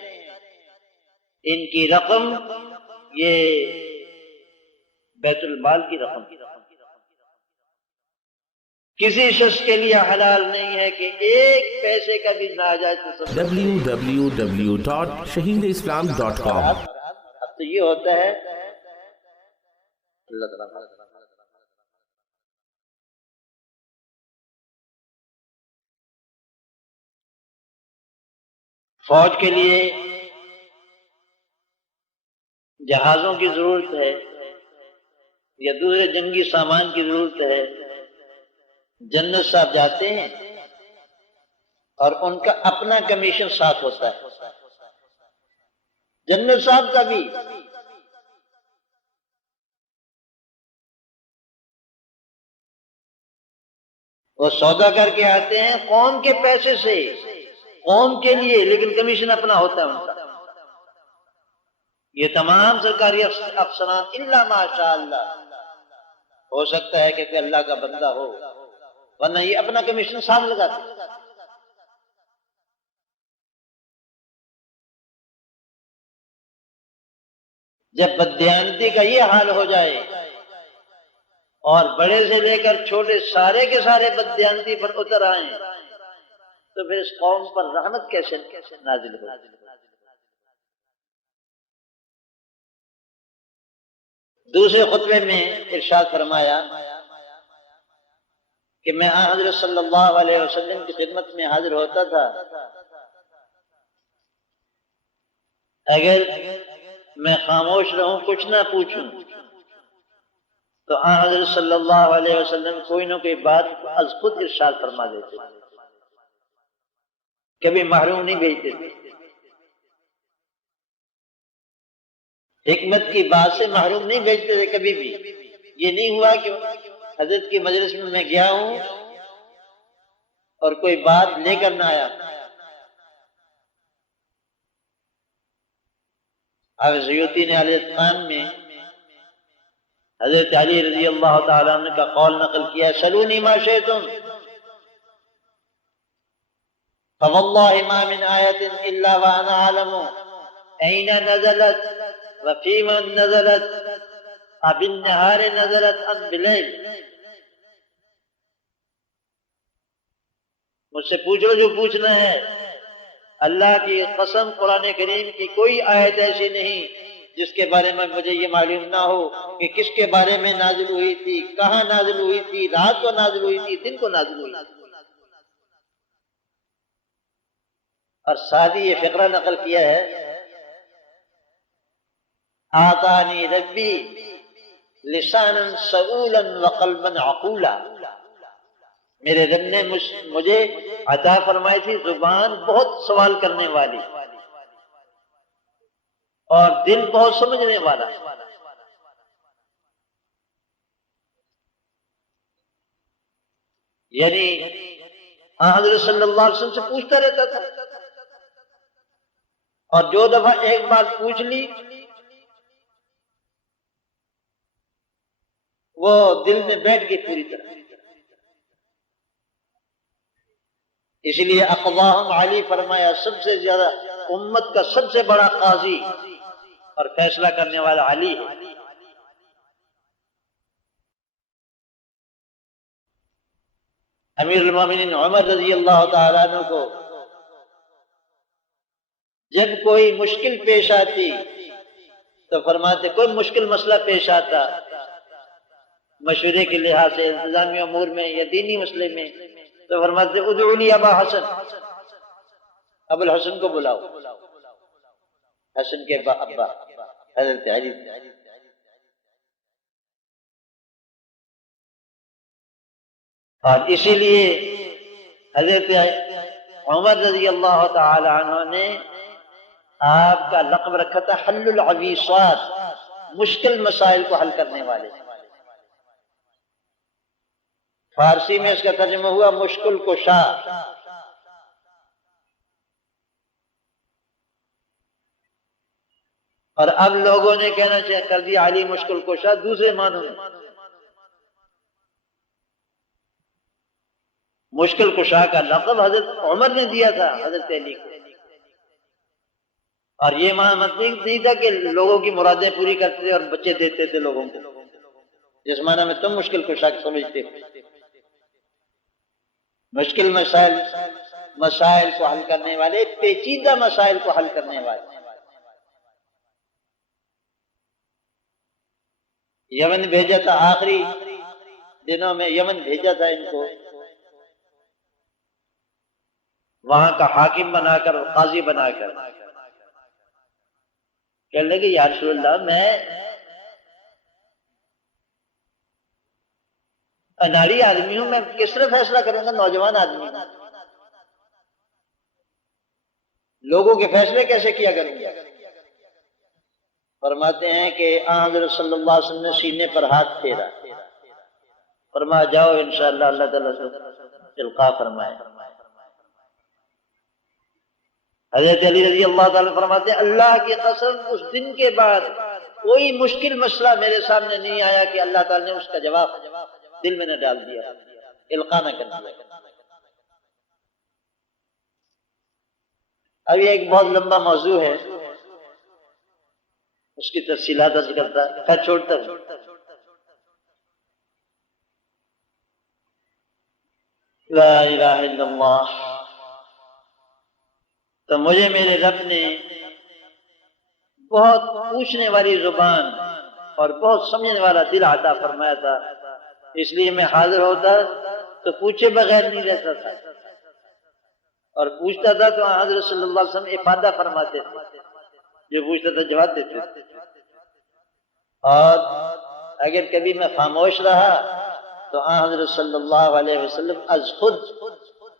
ان کی رقم یہ بیت المال کی رقم، کسی شخص کے لیے حلال نہیں ہے کہ ایک پیسے کا بھی ناجائز تصرف۔ www.shaheedislam.com۔ اب تو یہ ہوتا ہے اللہ تعالیٰ فوج کے لیے جہازوں کی ضرورت ہے یا دوسرے جنگی سامان کی ضرورت ہے، جنرل صاحب جاتے ہیں اور ان کا اپنا کمیشن ساتھ ہوتا ہے، جنرل صاحب کا بھی۔ وہ سودا کر کے آتے ہیں قوم کے پیسے سے، قوم کے لیے، لیکن کمیشن اپنا ہوتا ہے ان کا۔ یہ تمام سرکاری افسران الا ماشاء اللہ، ہو سکتا ہے کہ کوئی اللہ کا بندہ ہو، ورنہ یہ اپنا کمیشن ساتھ لگاتے ہیں۔ جب بددیانتی کا یہ حال ہو جائے اور بڑے سے لے کر چھوٹے سارے کے سارے بددیانتی پر اتر آئیں، تو پھر اس قوم پر رحمت کیسے نازل ہو؟ دوسرے خطبے میں ارشاد فرمایا کہ میں حضرت صلی اللہ علیہ وسلم کی خدمت میں حاضر ہوتا تھا، اگر میں خاموش رہوں، کچھ نہ پوچھوں، تو حضرت صلی اللہ علیہ وسلم کوئی نہ کوئی بات از خود ارشاد فرما دیتے، کبھی محروم نہیں بھیجتے تھے، حکمت کی بات سے محروم نہیں بھیجتے تھے کبھی بھی۔ یہ نہیں ہوا کہ حضرت کی مجلس میں میں گیا ہوں اور کوئی بات لے کر نہ آیا۔ حافظ سیوطی نے الاتقان میں حضرت علی رضی اللہ تعالیٰ عنہ کا قول نقل کیا، سلونی ما شئتم فواللہ ما من آیت الا وانا اعلم این نزلت وفیما نزلت ابالنہار نزلت ام باللیل۔ مجھ سے پوچھ لو جو پوچھنا ہے، اللہ کی قسم قرآن کریم کی کوئی آیت ایسی نہیں جس کے بارے میں مجھے یہ معلوم نہ ہو کہ کس کے بارے میں نازل ہوئی تھی، کہاں نازل ہوئی تھی، رات کو نازل ہوئی تھی، دن کو نازل ہوئی تھی۔ اور ساتھ ہی یہ فقرہ نقل کیا ہے، آتانی ربی لسانا سؤولا وقلبا عقولا، میرے رب نے مجھے عطا فرمائی تھی زبان بہت سوال کرنے والی اور دل بہت سمجھنے والا۔ یعنی حضرت صلی اللہ علیہ وسلم سے پوچھتا رہتا تھا، اور جو دفعہ ایک بات پوچھ لی وہ دل میں بیٹھ گئی پوری طرح۔ اس لیے اقواہم علی فرمایا، سب سے زیادہ امت کا سب سے بڑا قاضی اور فیصلہ کرنے والا علی ہے۔ امیر المومنین عمر رضی اللہ تعالیٰ عنہ کو جب کوئی مشکل پیش آتی تو فرماتے، کوئی مشکل مسئلہ پیش آتا مشورے کے لحاظ سے انتظامی امور میں یا دینی مسئلے میں، تو فرماتے ادعوا لی ابا حسن، ابو الحسن کو بلاؤ، حسن کے ابا حضرت علی۔ اور اسی لیے حضرت عمر رضی اللہ تعالی عنہ نے آپ کا لقب رکھا تھا حل العویصات، مشکل مسائل کو حل کرنے والے۔ فارسی میں اس کا ترجمہ ہوا مشکل کشا۔ اور اب لوگوں نے کہنا چاہیے کر دیا علی مشکل کشا دوسرے معنوں میں۔ مشکل کشا کا لقب حضرت عمر نے دیا تھا حضرت علی کو، اور یہ مطلب نہیں تھا کہ لوگوں کی مرادیں پوری کرتے تھے اور بچے دیتے تھے لوگوں کو، جس معنی میں تم مشکل کشا سمجھتے ہو۔ مشکل مسائل کو حل کرنے والے، پیچیدہ مسائل کو حل کرنے والے۔ یمن بھیجا تھا، آخری دنوں میں یمن بھیجا تھا ان کو، وہاں کا حاکم بنا کر اور قاضی بنا کر کہنے لگے یا رسول اللہ میں اناڑی آدمی ہوں، میں کس طرح فیصلہ کروں گا؟ نوجوان آدمی ہوں، لوگوں کے فیصلے کیسے کیا کروں گا؟ فرماتے ہیں کہ آن حضرت صلی اللہ علیہ وسلم نے سینے پر ہاتھ پھیرا، فرمایا جاؤ انشاءاللہ اللہ تعالیٰ سے القاء فرمائے۔ حضرت علی رضی اللہ تعالیٰ فرماتے ہیں اللہ کی قسم اس دن کے بعد کوئی مشکل مسئلہ میرے سامنے نہیں آیا کہ اللہ تعالیٰ نے اس کا جواب دل میں نہ ڈال دیا، القاء نہ کر دیا۔ اب یہ ایک بہت لمبا موضوع ہے، اس کی تفصیلات عرض کرتا ہے، چھوڑتا ہوں۔ لا الہ الا اللہ۔ تو مجھے میرے رب نے بہت پوچھنے والی زبان اور بہت سمجھنے والا دل عطا فرمایا تھا، اس لیے میں حاضر ہوتا تو پوچھے بغیر نہیں رہتا تھا، اور پوچھتا تھا تو حضرت صلی اللہ علیہ وسلم افادہ فرماتے تھے، جو پوچھتا تھا جواب دیتے تھے۔ اور اگر کبھی میں خاموش رہا تو حضرت صلی اللہ علیہ وسلم از خود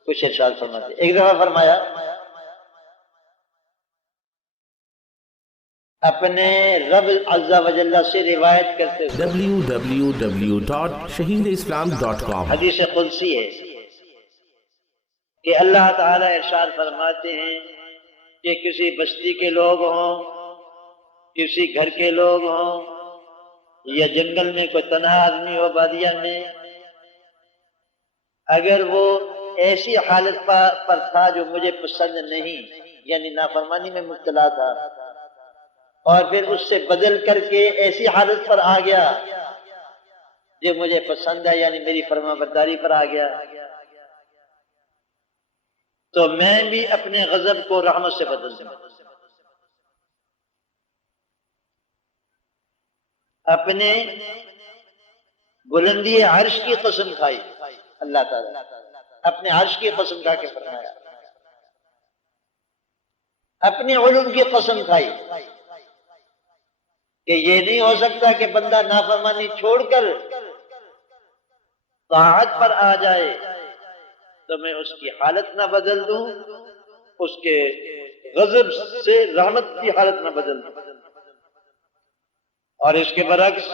کچھ ارشاد فرماتے۔ ایک دفعہ فرمایا اپنے رب عز و جل سے روایت کرتے ہوئے، www.shaheedislam.com حدیث قدسی ہے کہ اللہ تعالیٰ ارشاد فرماتے ہیں کہ کسی بستی کے لوگ ہوں، کسی گھر کے لوگ ہوں، یا جنگل میں کوئی تنہا آدمی ہو بادیہ میں، اگر وہ ایسی حالت پر تھا جو مجھے پسند نہیں، یعنی نافرمانی میں مبتلا تھا، اور پھر اس سے بدل کر کے ایسی حالت پر آ گیا جو مجھے پسند ہے، یعنی میری فرما برداری پر آ گیا، تو میں بھی اپنے غضب کو رحمت سے بدل دوں۔ اپنے بلندی عرش کی قسم کھائی اللہ تعالیٰ، اپنے عرش کی قسم کھا کے فرمایا، اپنے علوم کی قسم کھائی کہ یہ نہیں ہو سکتا کہ بندہ نافرمانی چھوڑ کر طاعت پر آ جائے تو میں اس کی حالت نہ بدل دوں، اس کے غضب سے رحمت کی حالت نہ بدل دوں۔ اور اس کے برعکس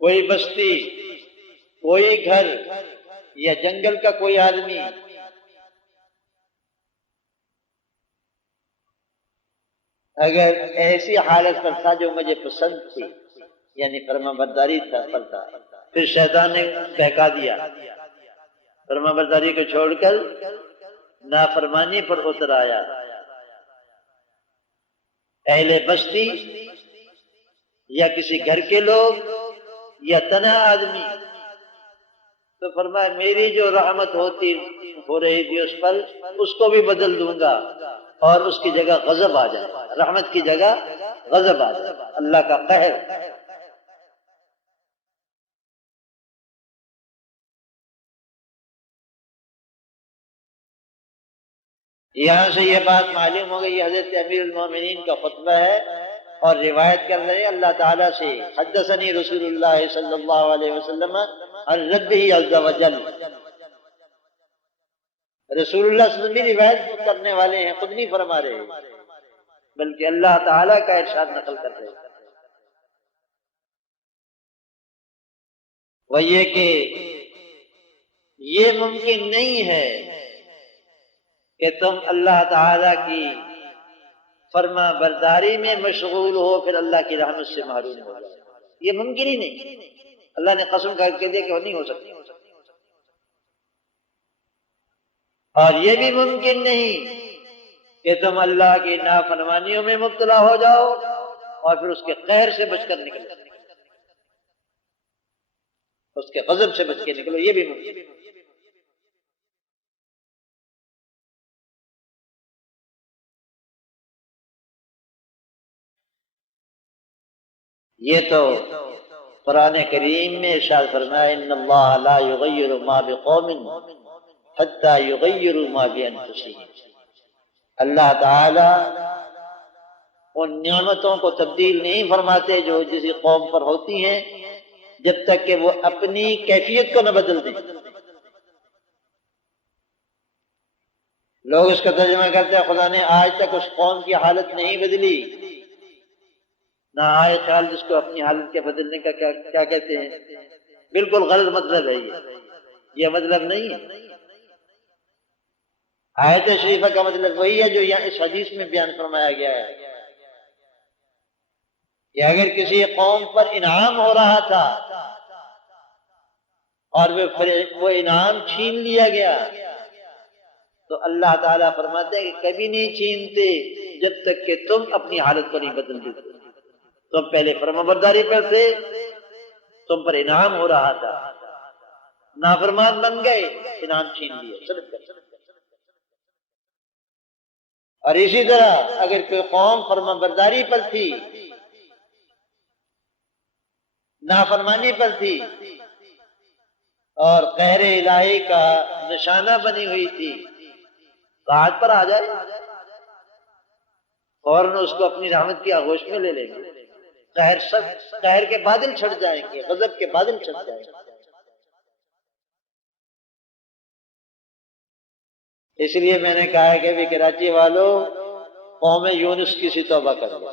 کوئی بستی، کوئی گھر یا جنگل کا کوئی آدمی اگر ایسی حالت پر تھا جو مجھے پسند تھی، یعنی فرما برداری تھا پڑتا، پھر شیطان نے بہکا دیا، فرما برداری کو چھوڑ کر نافرمانی پر اتر آیا، اہل بستی یا کسی گھر کے لوگ یا تنہا آدمی، تو فرمایا میری جو رحمت ہو رہی تھی اس پر، اس کو بھی بدل دوں گا، اور اس کی جگہ غضب آ جائے، رحمت کی جگہ غضب آ جائے، اللہ کا قہر۔ یہاں سے یہ بات معلوم ہو گئی، حضرت امیر المومنین کا خطبہ ہے، اور روایت کر رہے ہیں اللہ تعالیٰ سے، حدثنی رسول اللہ صلی اللہ علیہ وسلم عن ربہ عز و جل۔ رسول اللہ صلی اللہ علیہ وسلم بھی روایت کرنے والے ہیں، خود نہیں فرما رہے بلکہ اللہ تعالیٰ کا ارشاد نقل کر رہے ہیں۔ وہ یہ کہ یہ ممکن نہیں ہے کہ تم اللہ تعالیٰ کی فرما برداری میں مشغول ہو پھر اللہ کی رحمت سے محروم ہو جائے، یہ ممکن ہی نہیں۔ اللہ نے قسم کھا کے دیا کہ وہ نہیں ہو سکتی، اور یہ بھی ممکن نہیں کہ تم اللہ کی نافرمانیوں میں مبتلا ہو جاؤ اور پھر اس کے قہر سے بچ کر نکلو، اس کے غضب سے بچ کے نکلو، یہ بھی ممکن نہیں۔ یہ تو قرآن کریم میں ارشاد فرمایا ان اللہ لا یغیر ما بقوم حتی یغیروا ما بانفسہم، اللہ تعالی ان نعمتوں کو تبدیل نہیں فرماتے جو کسی قوم پر ہوتی ہیں جب تک کہ وہ اپنی کیفیت کو نہ بدل دیں۔ لوگ اس کا ترجمہ کرتے ہیں خدا نے آج تک اس قوم کی حالت نہیں بدلی، نہ آئے خیال جس کو اپنی حالت کے بدلنے کا کیا کہتے ہیں۔ بالکل غلط مطلب ہے یہ مطلب نہیں ہے۔ آیت شریفہ کا مطلب وہی ہے جو یہاں اس حدیث میں بیان فرمایا گیا ہے کہ اگر کسی قوم پر انعام ہو رہا تھا اور وہ انعام چھین لیا گیا تو اللہ تعالیٰ فرماتے ہیں کہ کبھی نہیں چھینتے جب تک کہ تم اپنی حالت کو نہیں بدل دیتے۔ تم پہلے فرمانبرداری پر تھے، تم پر انعام ہو رہا تھا، نافرمان بن گئے، انعام چھین لیا۔ اور اسی طرح اگر کوئی قوم فرمانبرداری پر تھی، نافرمانی پر تھی اور قہر الہی کا نشانہ بنی ہوئی تھی تو ہاتھ پر آ جائے، فوراً اس کو اپنی رحمت کی آغوش میں لے لیں گے۔ قہر کے بادل چھٹ جائیں گے، غضب کے بادل چھٹ جائیں گے۔ اس لیے میں نے کہا ہے کہ بھی کراچی والوں قوم یونس کی سی توبہ کرو۔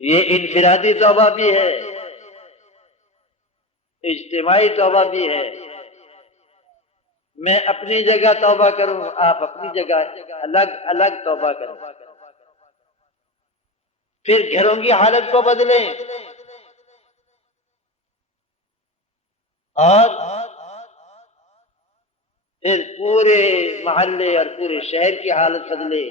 یہ انفرادی توبہ بھی ہے، اجتماعی توبہ بھی ہے۔ میں اپنی جگہ توبہ کروں، آپ اپنی جگہ الگ الگ توبہ کریں، پھر گھروں کی حالت کو بدلیں اور پھر پورے محلے اور پورے شہر کی حالت بدلے۔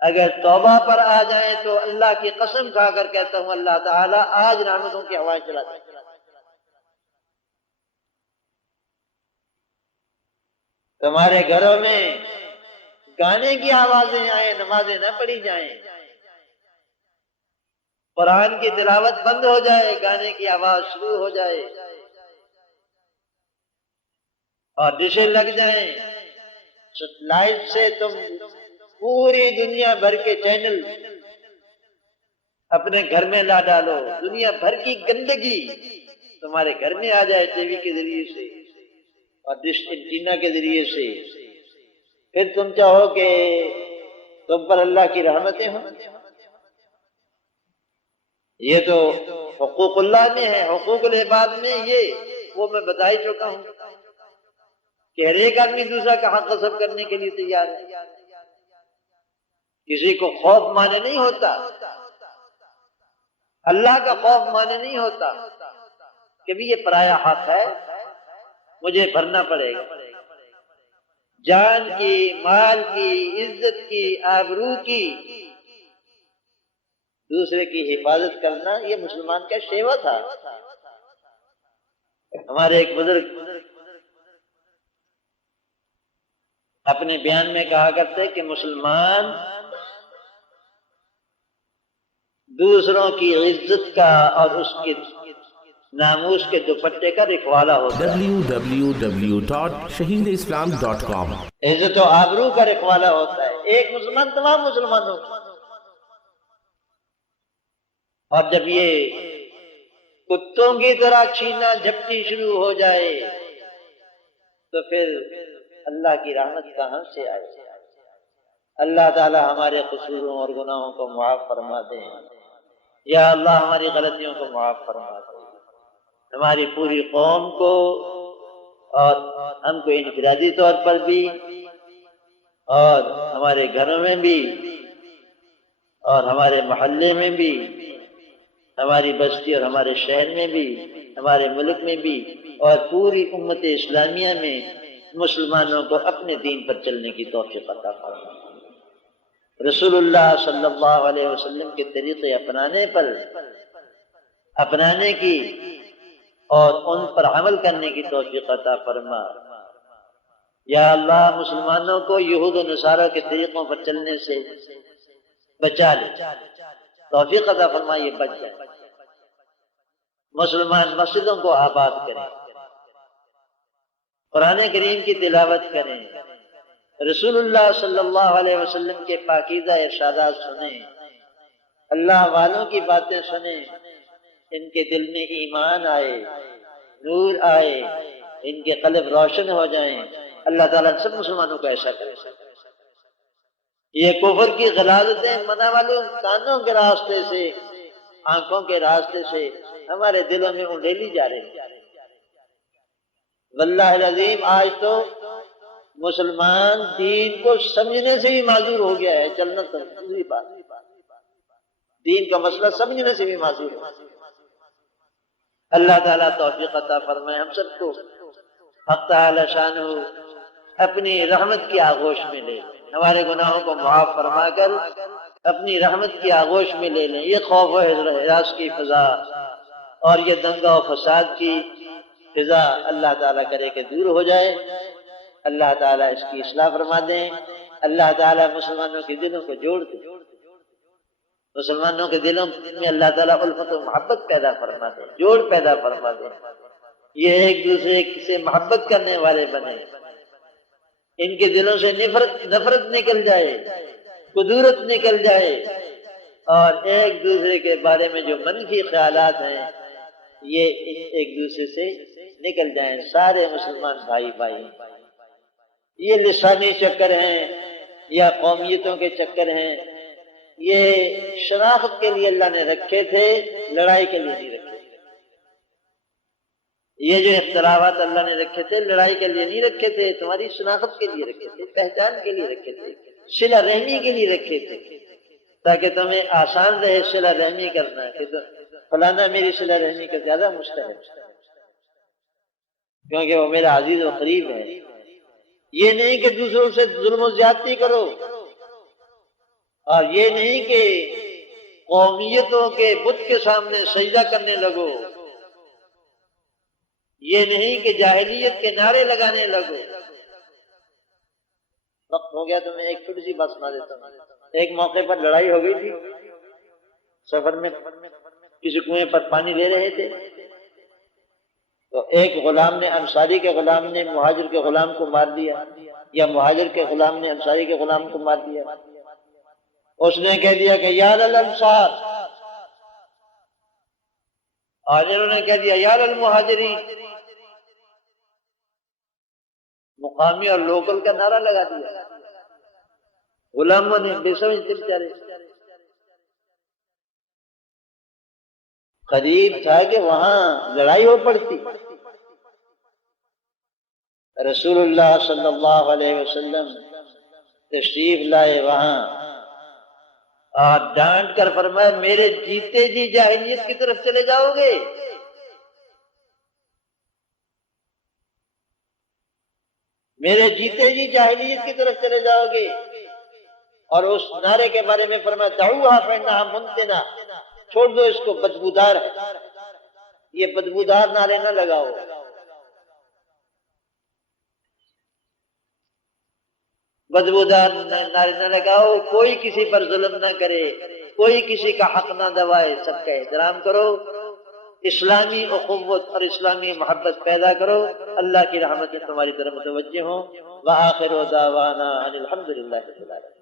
اگر توبہ پر آ جائیں تو اللہ کی قسم کھا کر کہتا ہوں اللہ تعالیٰ آج رحمتوں کی ہوائیں چلاتا ہے۔ تمہارے گھروں میں گانے کی آوازیں آئیں، نمازیں نہ پڑھی جائیں، قرآن کی تلاوت بند ہو جائے، گانے کی آواز شروع ہو جائے اور ڈشیں لگ جائیں، سیٹلائٹ سے تم پوری دنیا بھر کے چینل اپنے گھر میں لا ڈالو، دنیا بھر کی گندگی تمہارے گھر میں آ جائے ٹی وی کے ذریعے سے اور ڈش اینٹینا کے ذریعے سے، پھر تم چاہو کہ تم پر اللہ کی رحمتیں ہوں۔ یہ تو حقوق اللہ میں ہے، حقوق العباد میں یہ وہ میں بتا ہی چکا ہوں کہ ہر ایک آدمی دوسرا کا حق غصب کرنے کے لیے تیار ہے۔ کسی کو خوف مانے نہیں ہوتا، اللہ کا خوف مانے نہیں ہوتا کہ بھی یہ پرایا حق ہے، مجھے بھرنا پڑے گا۔ جان کی، مال کی، عزت کی، آبرو کی دوسرے کی حفاظت کرنا یہ مسلمان کا شیوا تھا۔ ہمارے ایک بزرگ اپنے بیان میں کہا کرتے کہ مسلمان دوسروں کی عزت کا اور اس کے ناموس کے دوپٹے کا رکھوالا ہوتا ہے، www.shaheedislam.com۔ عزت و آبرو کا رکھوالا ہوتا ہے ایک مسلمان تمام مسلمانوں کا۔ اور جب یہ کتوں کی طرح چھینا جھپٹی شروع ہو جائے تو پھر اللہ کی رحمت کہاں سے آئے؟ اللہ تعالی ہمارے قصوروں اور گناہوں کو معاف فرما دے۔ یا اللہ ہماری غلطیوں کو معاف فرما دے، ہماری پوری قوم کو اور ہم کو انفرادی طور پر بھی اور ہمارے گھروں میں بھی اور ہمارے محلے میں بھی، ہماری بستی اور ہمارے شہر میں بھی، ہمارے ملک میں بھی اور پوری امت اسلامیہ میں مسلمانوں کو اپنے دین پر چلنے کی توفیق عطا فرما۔ رسول اللہ صلی اللہ علیہ وسلم کے طریقے اپنانے کی اور ان پر عمل کرنے کی توفیق عطا فرما۔ یا اللہ مسلمانوں کو یہود و نصارہ کے طریقوں پر چلنے سے بچا لے، توفیق عطا فرما یہ بچ جائے۔ مسلمان مسجدوں کو آباد کریں، قرآن کریم کی تلاوت کریں، رسول اللہ صلی اللہ علیہ وسلم کے پاکیزہ ارشادات سنیں، اللہ والوں کی باتیں سنیں، ان کے دل میں ایمان آئے، نور آئے، ان کے قلب روشن ہو جائیں۔ اللہ تعالیٰ سب مسلمانوں کو ایسا کرے۔ یہ کفر کی غلاظتیں منع والوں کانوں کے راستے سے، آنکھوں کے راستے سے ہمارے دلوں میں انڈیلی جا رہی ہیں۔ واللہ العظیم آج تو مسلمان دین کو سمجھنے سے بھی معذور ہو گیا ہے، چلنا تو دوسری بات، دین کا مسئلہ سمجھنے سے بھی معذور ہے۔ اللہ تعالیٰ توفیق عطا فرمائے ہم سب کو، حق تعالی شانہ اپنی رحمت کی آغوش میں لے، ہمارے گناہوں کو معاف فرما کر اپنی رحمت کی آغوش میں لے لیں۔ یہ خوف و ہراس کی فضا اور یہ دنگا و فساد کی فضا اللہ تعالیٰ کرے کہ دور ہو جائے، اللہ تعالیٰ اس کی اصلاح فرما دیں، اللہ تعالیٰ مسلمانوں کے دلوں کو جوڑ دیں، مسلمانوں کے دلوں میں اللہ تعالیٰ الفت و محبت پیدا فرما دے، جوڑ پیدا فرما دے، یہ ایک دوسرے سے محبت کرنے والے بنے، ان کے دلوں سے نفرت نکل جائے، قدورت نکل جائے، اور ایک دوسرے کے بارے میں جو منفی خیالات ہیں یہ ایک دوسرے سے نکل جائیں، سارے مسلمان بھائی بھائی۔ یہ لسانی چکر ہیں یا قومیتوں کے چکر ہیں، یہ شناخت کے لیے اللہ نے رکھے تھے، لڑائی کے لیے نہیں رکھے تھے۔ یہ جو اختلافات اللہ نے رکھے تھے لڑائی کے لیے نہیں رکھے تھے، تمہاری شناخت کے لیے رکھے تھے، پہچان کے لیے رکھے تھے، صلہ رحمی کے لیے رکھے تھے، تاکہ تمہیں آسان رہے صلہ رحمی کرنا، کہ فلانا میری صلہ رحمی کا زیادہ مستحق کیونکہ وہ میرا عزیز و قریب ہے۔ یہ نہیں کہ دوسروں سے ظلم و زیادتی کرو، اور یہ نہیں کہ قومیتوں کے بت کے سامنے سجدہ کرنے لگو، یہ نہیں کہ جاہلیت کے نعرے لگانے لگو۔ وقت ہو گیا تو میں ایک چھوٹی سی بات سنا دیتا ہوں۔ ایک موقع پر لڑائی ہو گئی تھی، سفر میں کسی کنویں پر پانی لے رہے تھے، تو ایک غلام نے، انصاری کے غلام نے مہاجر کے غلام کو مار دیا، یا مہاجر کے غلام نے انصاری کے غلام کو مار دیا۔ اس نے کہہ دیا کہ یا للانصار، اور انہوں نے کہہ دیا یا للمہاجرین، مقامی اور لوکل کا نعرہ لگا دیا۔ غلاموں نے بے سمجھ تھے بیچارے، قریب تھا کہ وہاں لڑائی ہو پڑتی۔ رسول اللہ صلی اللہ علیہ وسلم تشریف لائے وہاں، اور ڈانٹ کر فرمایا میرے جیتے جی جاہلیت کی طرف چلے جاؤ گے؟ میرے جیتے جی جاہلیت کی طرف چلے جاؤ گے؟ اور اس نعرے کے بارے میں فرمایا دعوہا فإنہا منتنا، چھوڑ دو اس کو، بدبودار ہے، یہ بدبودار نعرے نہ لگاؤ۔ بدبودار نعرے نہ لگاؤ، کوئی کسی پر ظلم نہ کرے، کوئی کسی کا حق نہ دبائے، سب کا احترام کرو، اسلامی اخوت اور اسلامی محبت پیدا کرو، اللہ کی رحمتیں تمہاری طرف متوجہ ہوں۔ وآخر دعوانا ان الحمد للہ رب العالمین۔